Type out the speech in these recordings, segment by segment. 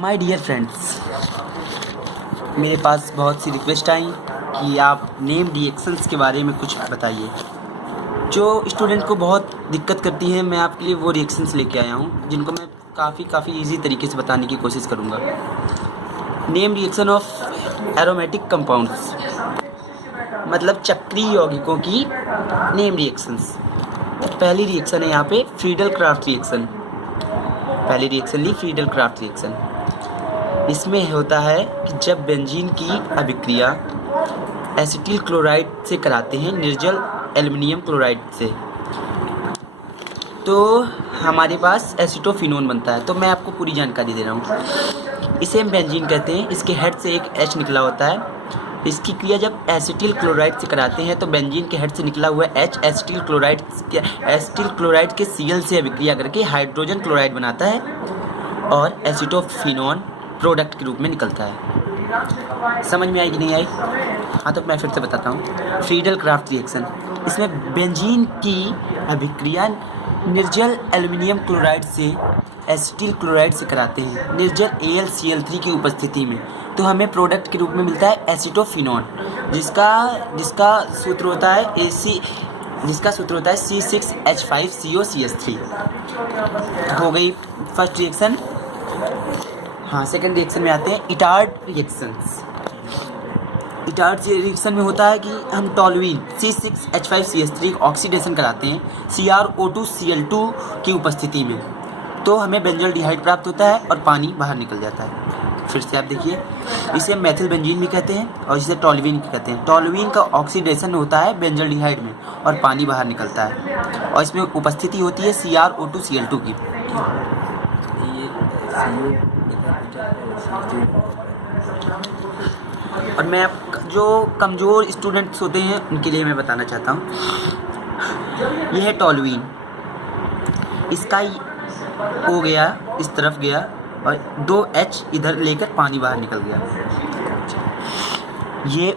My dear friends, मेरे पास बहुत सी request आई कि आप नेम रिएक्शंस के बारे में कुछ बताइए जो स्टूडेंट को बहुत दिक्कत करती है। मैं आपके लिए वो रिएक्शंस लेके आया हूँ जिनको मैं काफ़ी इजी तरीके से बताने की कोशिश करूँगा। Name reaction of aromatic compounds मतलब चक्रीय यौगिकों की नेम रिएक्शंस। पहली रिएक्शन है यहाँ पे फ्रीडल क्राफ्ट रिएक्शन। पहली रिएक्शन ली फ्रीडल क्राफ्ट रिएक्शन। इसमें होता है कि जब बेंजीन की अभिक्रिया एसिटिल क्लोराइड से कराते हैं निर्जल एल्युमिनियम क्लोराइड से, तो हमारे पास एसिटोफिनोन बनता है। तो मैं आपको पूरी जानकारी दे रहा हूँ। इसे हम बेंजीन कहते हैं। इसके हेड से एक H निकला होता है। इसकी क्रिया जब एसिटिल क्लोराइड से कराते हैं तो बेंजीन के हेड से निकला हुआ H एसिटिल क्लोराइड के Cl से अभिक्रिया करके हाइड्रोजन क्लोराइड बनाता है और एसिटोफिनोन प्रोडक्ट के रूप में निकलता है। समझ में आई कि नहीं आई? हाँ, तो मैं फिर से बताता हूँ। फ्रीडल क्राफ्ट रिएक्शन, इसमें बेंजीन की अभिक्रिया निर्जल एल्युमिनियम क्लोराइड से एसिटिल क्लोराइड से कराते हैं निर्जल AlCl3 की उपस्थिति में, तो हमें प्रोडक्ट के रूप में मिलता है एसिटोफिनोन, जिसका सूत्र होता है C6H5COCH3। हो गई फर्स्ट रिएक्शन। हाँ, सेकंड रिएक्शन में आते हैं इटार्ड रिएक्शंस। इटार्ड रिएक्शन में होता है कि हम टोल्यूइन C6H5CH3 ऑक्सीडेशन कराते हैं CrO2Cl2 की उपस्थिति में, तो हमें बेंजल्डिहाइड प्राप्त होता है और पानी बाहर निकल जाता है। फिर से आप देखिए, इसे मेथिल बेंजीन भी कहते हैं और इसे टोल्यूइन भी कहते हैं। टोल्यूइन का ऑक्सीडेशन होता है बेंजल्डिहाइड में और पानी बाहर निकलता है और इसमें उपस्थिति होती है CrO2Cl2 की। और मैं जो कमज़ोर स्टूडेंट्स होते हैं उनके लिए मैं बताना चाहता हूँ। यह है टोल्यूइन, इसका हो गया इस तरफ गया और 2 H इधर लेकर पानी बाहर निकल गया। ये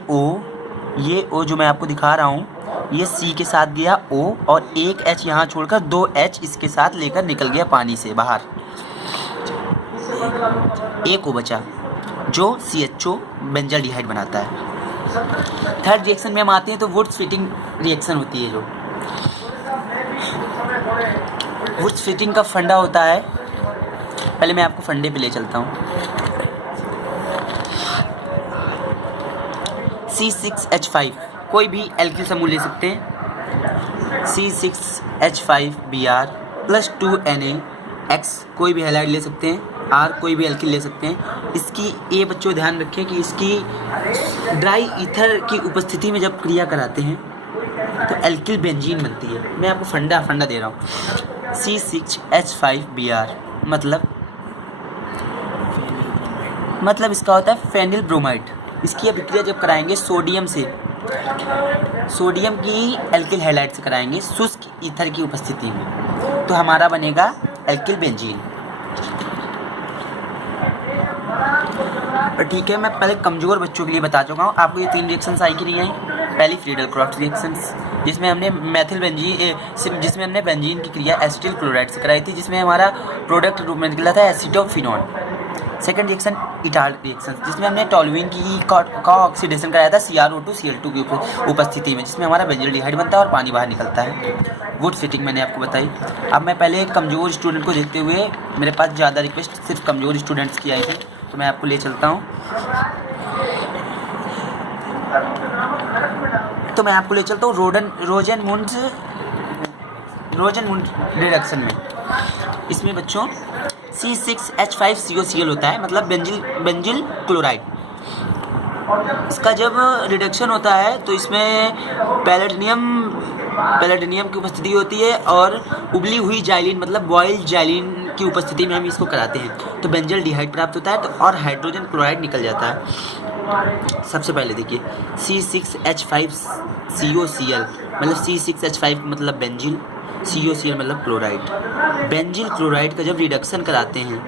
O जो मैं आपको दिखा रहा हूँ, ये C के साथ गया O और 1 H यहाँ छोड़कर 2 H इसके साथ लेकर निकल गया पानी से बाहर। एक O बचा जो CHO बेंजल्डिहाइड बनाता है। थर्ड रिएक्शन में हम आते हैं तो वुड्स फिटिंग रिएक्शन होती है। जो वुड्स फिटिंग का फंडा होता है, पहले मैं आपको फंडे पे ले चलता हूँ। C6H5 कोई भी एल्किल समूह ले सकते हैं। C6H5Br प्लस 2NaX कोई भी हैलाइड ले सकते हैं। R कोई भी एल्किल ले सकते हैं। इसकी ये बच्चों ध्यान रखें कि इसकी ड्राई ईथर की उपस्थिति में जब क्रिया कराते हैं तो एल्किल बेंजीन बनती है। मैं आपको फंडा दे रहा हूँ। C6H5Br मतलब इसका होता है फेनिल ब्रोमाइड। इसकी अभिक्रिया जब कराएंगे सोडियम की एल्किल हैलाइड से कराएंगे शुष्क ईथर की उपस्थिति में, तो हमारा बनेगा एल्किल बेंजीन। ठीक है, मैं पहले कमज़ोर बच्चों के लिए बता चुका हूँ। आपको ये 3 रिएक्शंस आई कि नहीं आई? पहली फ्रीडल क्राफ्ट रिएक्शंस, जिसमें हमने बेंजीन की क्रिया एसिटिल क्लोराइड से कराई थी, जिसमें हमारा प्रोडक्ट रूप में निकला था acetophenone. Second reaction Etard reaction, जिसमें हमने टोल्यूइन का ऑक्सीडेशन कराया था CrO2Cl2 की उपस्थिति में, जिसमें हमारा बेंजल्डिहाइड बनता है और पानी बाहर निकलता है। वुड फिटिंग मैंने आपको बताई। अब मैं पहले कमज़ोर स्टूडेंट को देखते हुए, मेरे पास ज़्यादा रिक्वेस्ट सिर्फ कमज़ोर स्टूडेंट्स की आई थी, तो मैं आपको ले चलता हूँ। रोजन-मुंड रिडक्शन में। इसमें बच्चों C6H5COCl होता है, मतलब बेंजिल क्लोराइड। इसका जब रिडक्शन होता है तो इसमें पैलेडिनियम की उपस्थिति होती है और उबली हुई जाइलिन मतलब बॉइल्ड जाइलिन की उपस्थिति में हम इसको कराते हैं, तो बेंजल्डिहाइड प्राप्त होता है तो और हाइड्रोजन क्लोराइड निकल जाता है। सबसे पहले देखिए C6H5COCl मतलब C6H5 मतलब बेंजिल, COCl मतलब क्लोराइड। बेंजिल क्लोराइड का जब रिडक्शन कराते हैं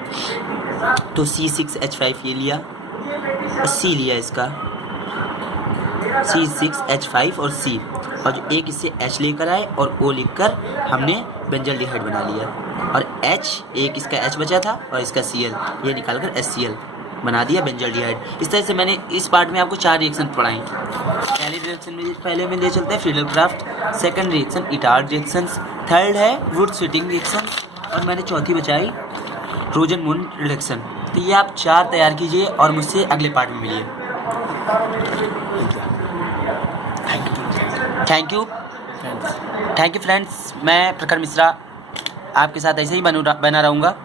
तो C6H5 ये लिया और C लिया, इसका C6H5 और C, और जो एक इससे H लेकर आए और O लिखकर हमने बेंजल्डिहाइड बना लिया। और H, एक इसका H बचा था और इसका Cl, ये निकालकर HCl बना दिया बेंजल्डिहाइड। इस तरह से मैंने इस पार्ट में आपको 4 रिएक्शन पढ़ाए। पहले में ले चलते हैं Friedel craft, second reaction Etard reactions, third है वुड स्वीटिंग रिएक्शन और मैंने चौथी बचाई ट्रोजन मून रिएक्शन। तो ये आप 4 तैयार कीजिए और मुझसे अगले पार्ट में मिलिए। Thank you friends. मैं प्रखर मिश्रा आपके साथ ऐसे ही बना रहूँगा।